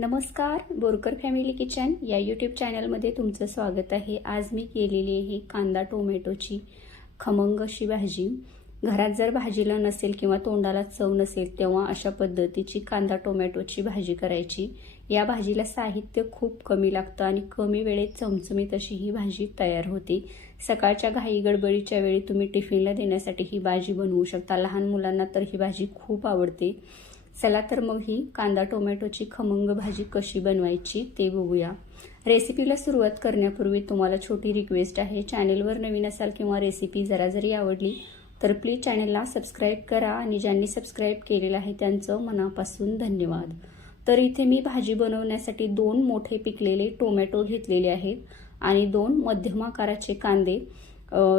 नमस्कार Borkar family kitchen या YouTube चॅनलमध्ये तुमचं स्वागत आहे. आज मी केलेली आहे कांदा टोमॅटोची खमंग अशी भाजी. घरात जर भाजीला नसेल किंवा तोंडाला चव नसेल तेव्हा अशा पद्धतीची कांदा टोमॅटोची भाजी करायची. या भाजीला साहित्य खूप कमी लागतं आणि कमी वेळेत चमचमीत अशी ही भाजी तयार होते. सकाळच्या घाई गडबडीच्या वेळी तुम्ही टिफिनला देण्यासाठी ही भाजी बनवू शकता. लहान मुलांना तर ही भाजी खूप आवडते. चला तर मग ही कांदा टोमॅटोची खमंग भाजी कशी बनवायची ते बघूया. रेसिपीला सुरुवात करण्यापूर्वी तुम्हाला छोटी रिक्वेस्ट आहे. चॅनेलवर नवीन असाल किंवा रेसिपी जरा जरी आवडली तर प्लीज चॅनेलला सबस्क्राईब करा आणि ज्यांनी सबस्क्राईब केलेलं आहे त्यांचं मनापासून धन्यवाद. तर इथे मी भाजी बनवण्यासाठी दोन मोठे पिकलेले टोमॅटो घेतलेले आहेत आणि दोन मध्यम आकाराचे कांदे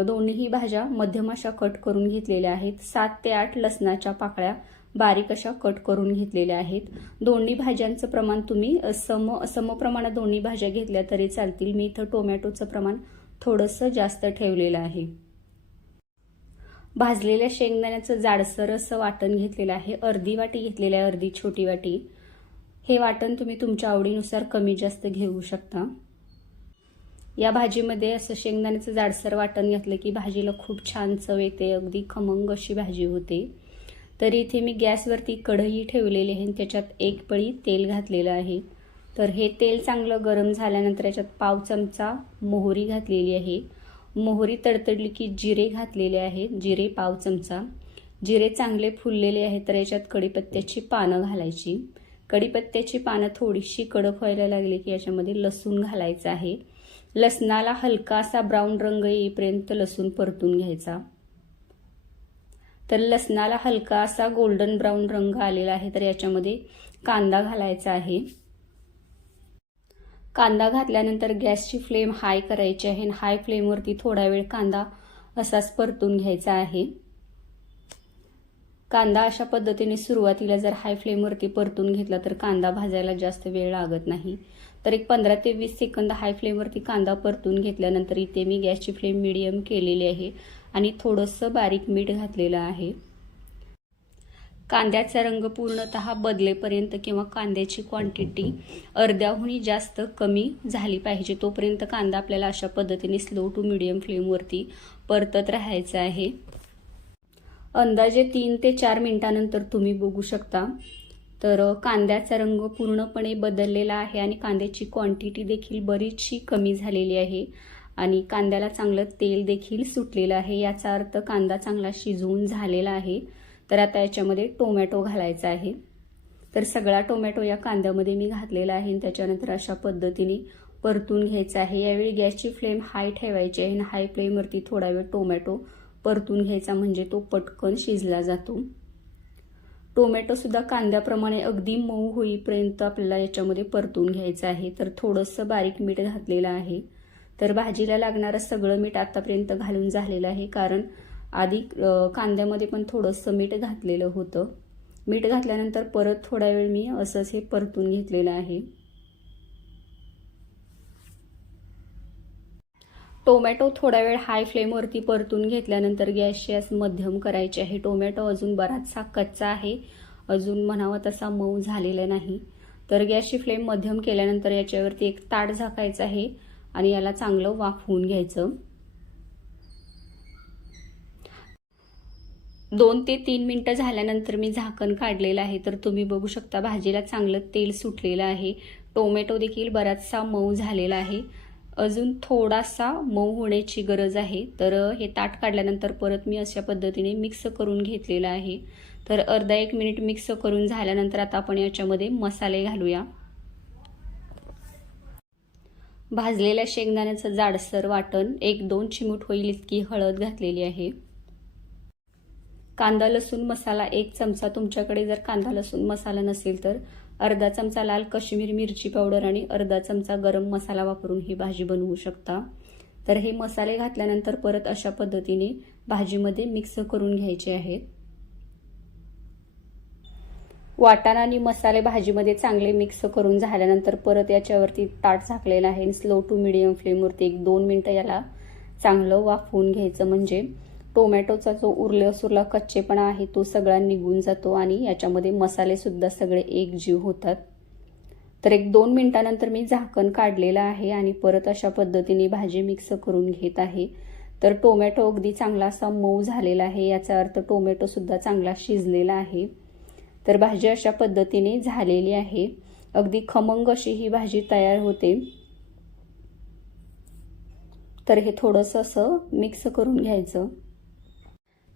दोन्हीही भाज्या मध्यम अशा कट करून घेतलेल्या आहेत. सात ते आठ लसणाच्या पाकळ्या बारीक अशा कट करून घेतलेल्या आहेत. दोन्ही भाज्यांचं प्रमाण तुम्ही सम समप्रमाणात दोन्ही भाज्या घेतल्या तरी चालतील. मी इथं टोमॅटोचं प्रमाण थोडंसं जास्त ठेवलेलं आहे. भाजलेल्या शेंगदाण्याचं जाडसर असं वाटण घेतलेलं आहे. अर्धी वाटी घेतलेली आहे अर्धी छोटी वाटी. हे वाटण तुम्ही तुमच्या आवडीनुसार कमी जास्त घेऊ शकता. या भाजीमध्ये असं शेंगदाण्याचं जाडसर वाटण घातलं की भाजीला खूप छान चव येते. अगदी खमंग अशी भाजी होते. तर इथे मी गॅसवरती कढई ठेवलेली आहे आणि त्याच्यात एक पळी तेल घातलेलं आहे. तर हे तेल चांगलं गरम झाल्यानंतर याच्यात पाव चमचा मोहरी घातलेली आहे. मोहरी तडतडली की जिरे घातलेले आहेत जिरे पाव चमचा. जिरे चांगले फुललेले आहेत तर याच्यात कढीपत्त्याची पानं घालायची. कढीपत्त्याची पानं थोडीशी कडक व्हायला लागली की याच्यामध्ये लसूण घालायचं आहे. लसणाला हलका असा ब्राऊन रंग येईपर्यंत लसूण परतून घ्यायचा. तर लसणाला हलका असा गोल्डन ब्राऊन रंग आलेला आहे. तर याच्यामध्ये कांदा घालायचा आहे. कांदा घातल्यानंतर गॅसची फ्लेम हाय करायची आहे आणि हाय फ्लेमवरती थोडा वेळ कांदा असाच परतून घ्यायचा आहे. कांदा अशा पद्धतीने सुरुवातीला जर हाय फ्लेमवरती परतून घेतला तर कांदा भाजायला जास्त वेळ लागत नाही. तर एक पंधरा ते वीस सेकंद हाय फ्लेमवरती कांदा परतून घेतल्यानंतर इथे मी गॅसची फ्लेम मिडियम केलेली आहे. आणि थोडंसं बारीक मीठ घातलेलं आहे. कांद्याचा रंग पूर्णतः बदलेपर्यंत किंवा कांद्याची क्वांटिटी अर्ध्याहूनही जास्त कमी झाली पाहिजे तोपर्यंत कांदा आपल्याला अशा पद्धतीने स्लो टू मिडियम फ्लेमवरती परतत राहायचं आहे. अंदाजे तीन ते चार मिनटानंतर तुम्ही बघू शकता. तर कांद्याचा रंग पूर्णपणे बदललेला आहे आणि कांद्याची क्वांटिटी देखील बरीचशी कमी झालेली आहे. आणि कांद्याला चांगलं तेल देखील सुटलेलं आहे. याचा अर्थ कांदा चांगला शिजवून झालेला आहे. तर आता याच्यामध्ये टोमॅटो घालायचा आहे. तर सगळा टोमॅटो या कांद्यामध्ये मी घातलेला आहे आणि त्याच्यानंतर अशा पद्धतीने परतून घ्यायचा आहे. यावेळी गॅसची फ्लेम हाय ठेवायची आहे आणि हाय फ्लेमवरती थोडा वेळ टोमॅटो परतून घ्यायचा म्हणजे तो पटकन शिजला जातो. टोमॅटोसुद्धा कांद्याप्रमाणे अगदी मऊ होईपर्यंत आपल्याला याच्यामध्ये परतून घ्यायचं आहे. तर थोडंसं बारीक मीठ घातलेलं आहे. तर भाजीला लागणारं सगळं मीठ आत्तापर्यंत घालून झालेलं आहे. कारण आधी कांद्यामध्ये पण थोडंसं मीठ घातलेलं होतं. मीठ घातल्यानंतर परत थोडा वेळ मी असंच हे परतून घेतलेलं आहे. टोमॅटो थोडा वेळ हाय फ्लेमवरती परतून घेतल्यानंतर गॅसची गॅस मध्यम करायची आहे. टोमॅटो अजून बराचसा कच्चा आहे. अजून म्हणावा तसा मऊ झालेला नाही. तर गॅसची फ्लेम मध्यम केल्यानंतर याच्यावरती एक ताट झाकायचं आहे. आणि याला चांगलं वाफवून घ्यायचं. दोन ते तीन मिनटं झाल्यानंतर मी झाकण काढलेलं आहे. तर तुम्ही बघू शकता भाजीला चांगलं तेल सुटलेलं आहे. टोमॅटो देखील बराचसा मऊ झालेला आहे. अजून थोडासा मऊ होण्याची गरज आहे. तर हे ताट काढल्यानंतर परत मी अशा पद्धतीने मिक्स करून घेतलेलं आहे. तर अर्धा एक मिनिट मिक्स करून झाल्यानंतर आता आपण याच्यामध्ये मसाले घालूया. भाजलेल्या शेंगदाण्याचं जाडसर वाटण एक दोन चिमूट होईल इतकी हळद घातलेली आहे. कांदा लसूण मसाला एक चमचा. तुमच्याकडे जर कांदा लसूण मसाला नसेल तर अर्धा चमचा लाल कश्मीरी मिरची पावडर आणि अर्धा चमचा गरम मसाला वापरून ही भाजी बनवू शकता. तर हे मसाले घातल्यानंतर परत अशा पद्धतीने भाजीमध्ये मिक्स करून घ्यायचे आहेत वाटाणा आणि मसाले भाजीमध्ये चांगले मिक्स करून झाल्यानंतर परत याच्यावरती ताट झाकलेलं आहे. स्लो टू मिडियम फ्लेमवरती एक दोन मिनटं याला चांगलं वाफवून घ्यायचं. म्हणजे टोमॅटोचा जो उरले सुरला कच्चेपणा आहे तो सगळा निघून जातो आणि याच्यामध्ये मसालेसुद्धा सगळे एकजीव होतात. तर एक दोन मिनटानंतर मी झाकण काढलेलं आहे आणि परत अशा पद्धतीने भाजी मिक्स करून घेत आहे. तर टोमॅटो अगदी चांगला असा मऊ झालेला आहे. याचा अर्थ टोमॅटोसुद्धा चांगला शिजलेला आहे. तर भाजी अशा पद्धतीने झालेली आहे. अगदी खमंग अशी ही भाजी तयार होते. तर हे थोडंसं असं मिक्स करून घ्यायचं.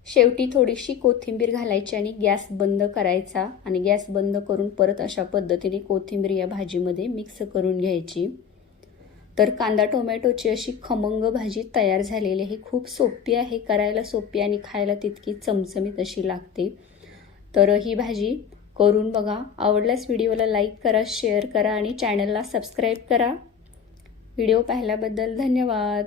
शेवटी थोडीशी कोथिंबीर घालायची आणि गॅस बंद करायचा आणि गॅस बंद करून परत अशा पद्धतीने कोथिंबीर या भाजीमध्ये मिक्स करून घ्यायची. तर कांदा टोमॅटोची अशी खमंग भाजी तयार झालेली आहे. खूप सोपी आहे. करायला सोपी आणि खायला तितकी चमचमीत अशी लागते. तर ही भाजी करून बघा. आवडल्यास व्हिडिओला लाईक करा शेअर करा आणि चॅनलला सबस्क्राईब करा. व्हिडिओ पाहिल्याबद्दल धन्यवाद.